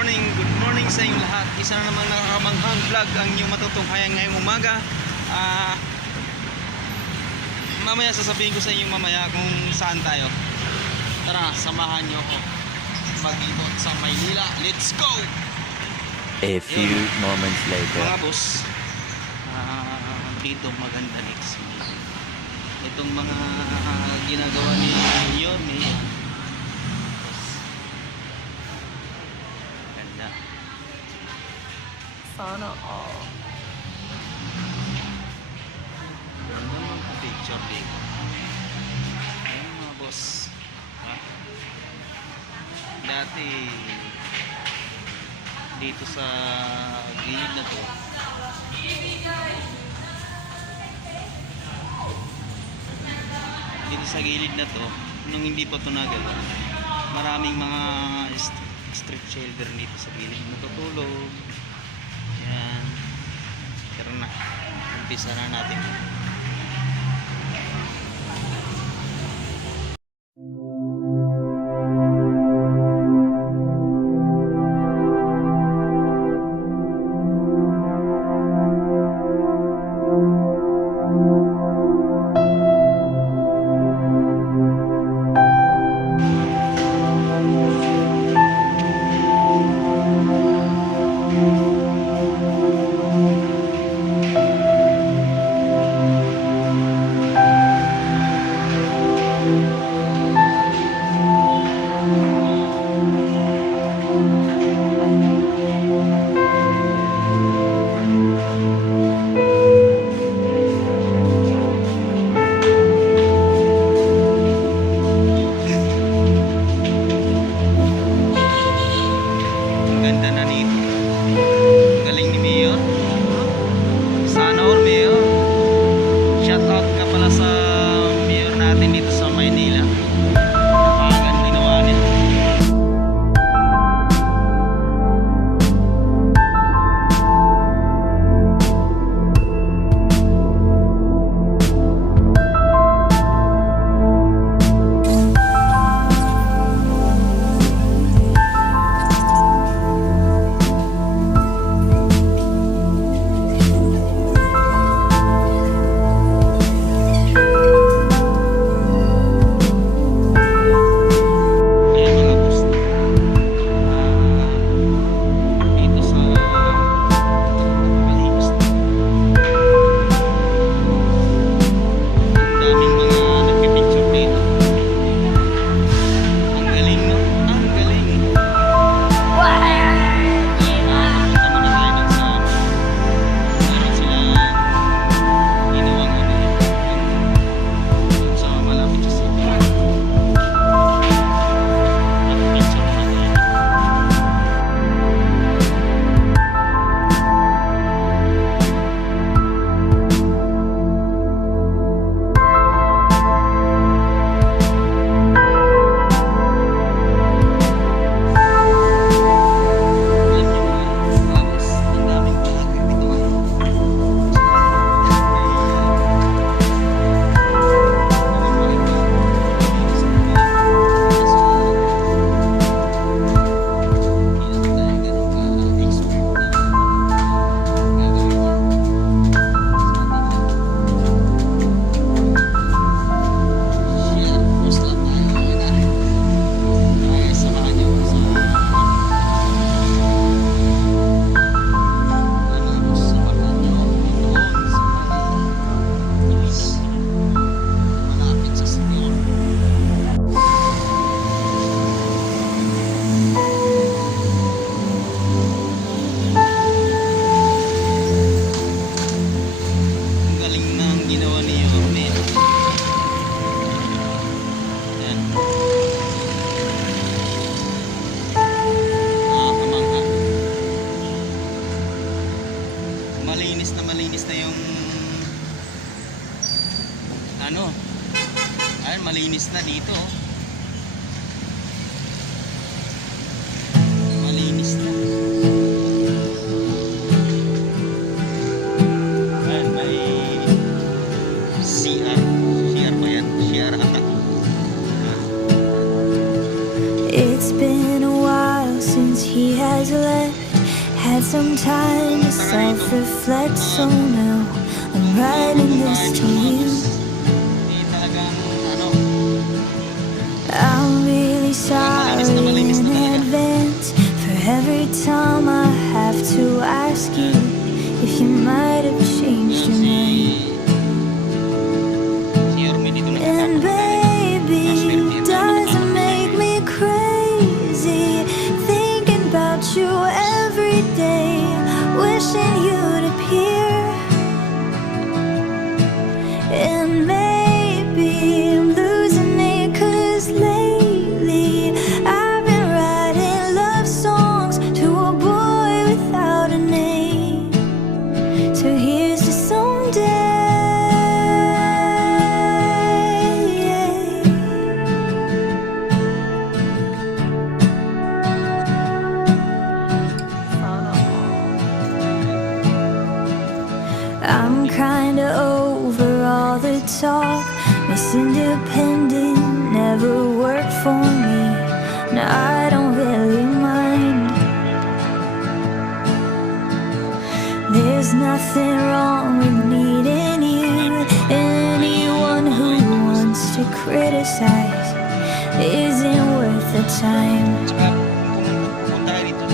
good morning sa inyong lahat. Isa na namang nakakamanghang vlog ang inyong matutunghayan ngayong umaga. Mamaya sasabihin ko sa inyo mamaya kung saan tayo. Tara, samahan nyo ako mag-ibot sa Maynila. Let's go! A few moments later. Mga boss, dito maganda next week. Itong mga ginagawa ni Yorme, ganda. Sana all. Ganda mga picture dito. Ayan mga boss. Dati dito sa gilid na to, nung hindi pa ito nagalaw, maraming mga street shelter dito sa gilid natutulog. Yan, pero na umpisa na natin. Malinis na yung malinis na dito. Malinis na. Ayan, may CR ba yan? CR ata. It's been a while since he has left. Had some time to self-reflect, so now I'm writing this to you. Hindi talagang ano, I'm really sorry in advance for every time I have to ask you if you might have changed your mind. si Yorme dito And nagkakapit. baby, does it make me crazy thinking about you every day, wishing you'd appear? And maybe I'm losing it 'cause lately I've been writing love songs to a boy without a name. So here's to someday. I'm kinda over all the talk. Miss Independent never worked for me. Now I don't really mind. There's nothing wrong with needing you. Anyone who wants to criticize isn't worth the time. Tsaka pumunta kayo dito.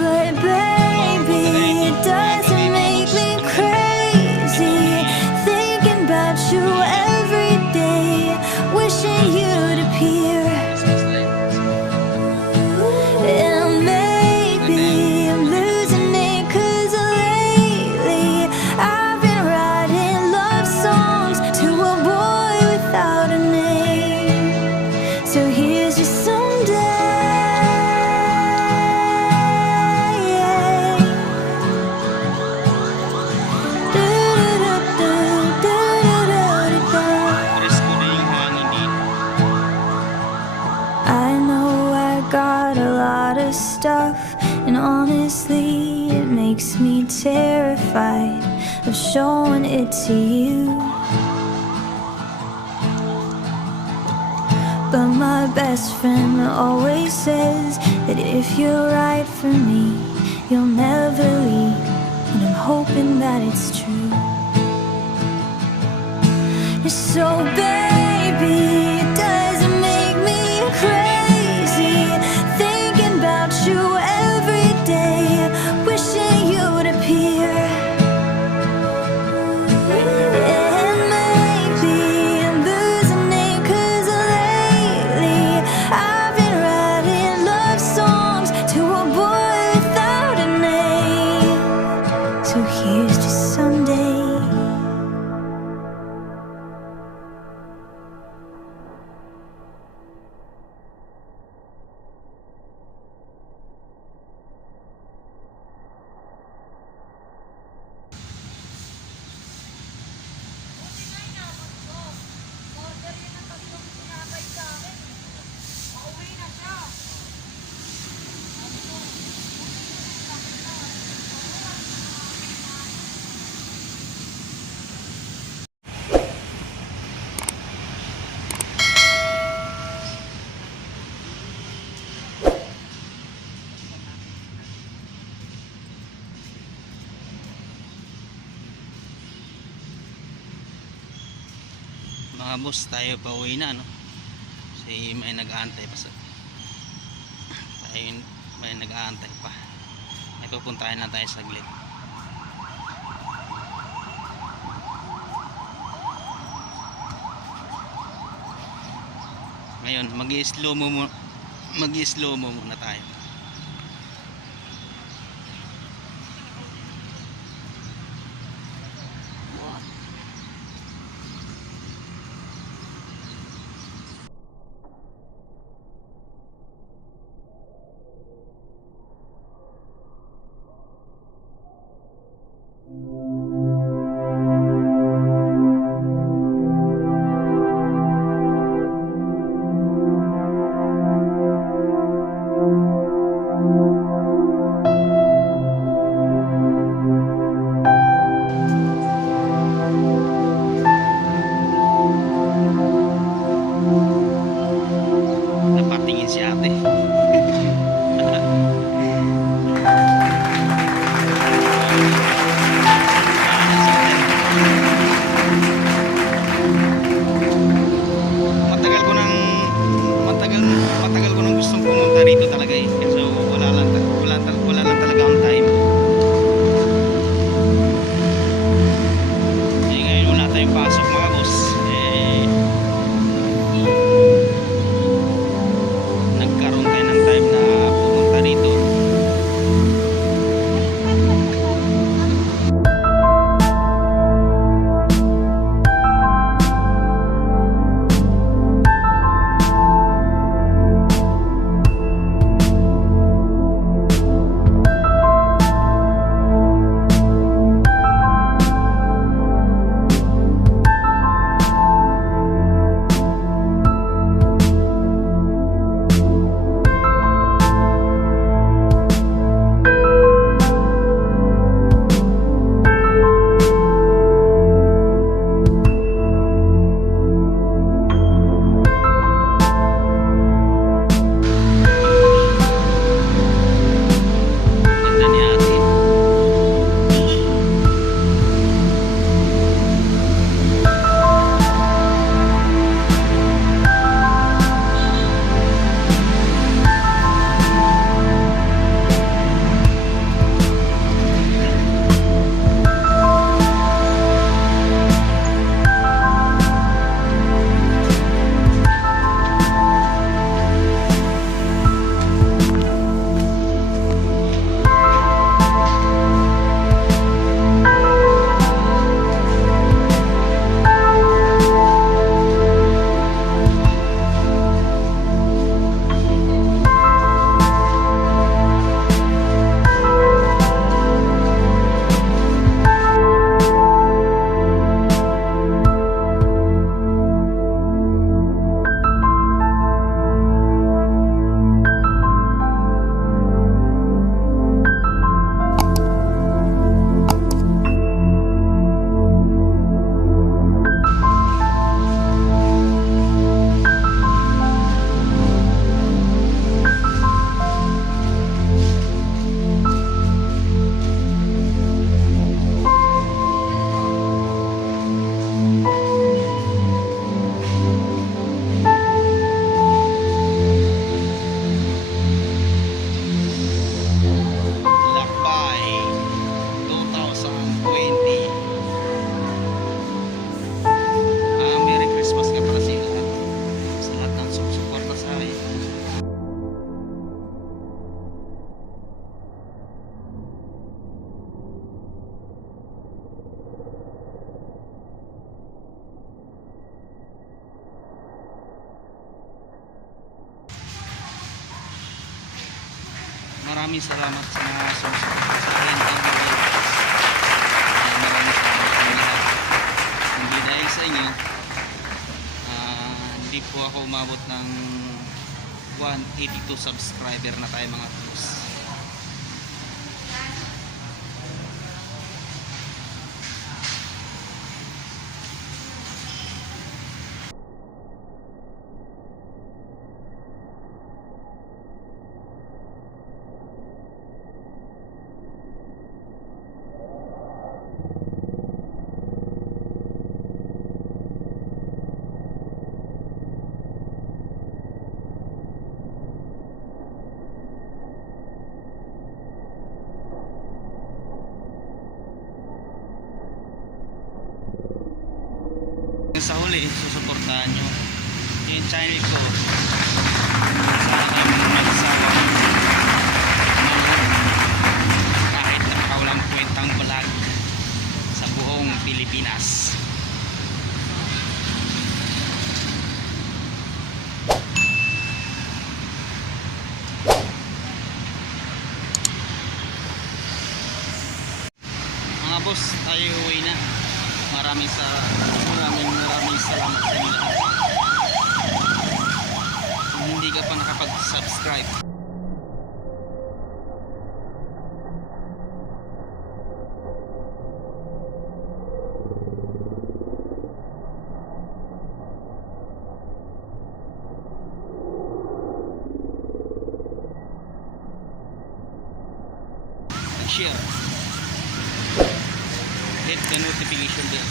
But baby, it doesn't make me crazy thinking about you every day, wishing you'd appear. And maybe I'm losing it 'cause lately I've been writing love songs to a boy without a name. So here's just someday. Presko na yung hangin dito. I know I got a lot of stuff, and honestly, it makes me terrified of showing it to you. But my best friend always says that if you're right for me, you'll never leave, and I'm hoping that it's true. So baby, it doesn't make me crazy thinking about you every day, wishing you'd appear. And maybe I'm losing it 'cause lately I've been writing love songs to a boy without a name. So here's to someday. Mga boss, tayo pa uwi na, no? Kasi may nag-aantay pa sa tayo, may nag-aantay pa. May pupuntahan na tayo saglit. Ngayon, mag-i-slow mo muna tayo. rito talaga eh. So wala lang talaga ang time. Eh, ngayon wala tayong pasok mga boss. Eh, nagkaroon tayo ng time na pumunta rito. Ganda ni ate. Lakbay 2020. Merry Christmas nga pala sa lahat ng sumusuporta sa akin. Maraming salamat sa mga sumusuporta sa akin. Maraming salamat sa inyo lahat. Hindi dahil sa inyo, hindi po ako umabot ng 182 subscriber na tayo mga boss. Sa huli, susuportahan nyo yung channel ko. Sana kayo magsawa kahit napakawalang kwentang vlog sa buong Pilipinas. Mga boss, tayo uwi na. Maraming salamat sa inyo lahat. Kung hindi ka pa nakapag-subscribe, share, hit the notification bell.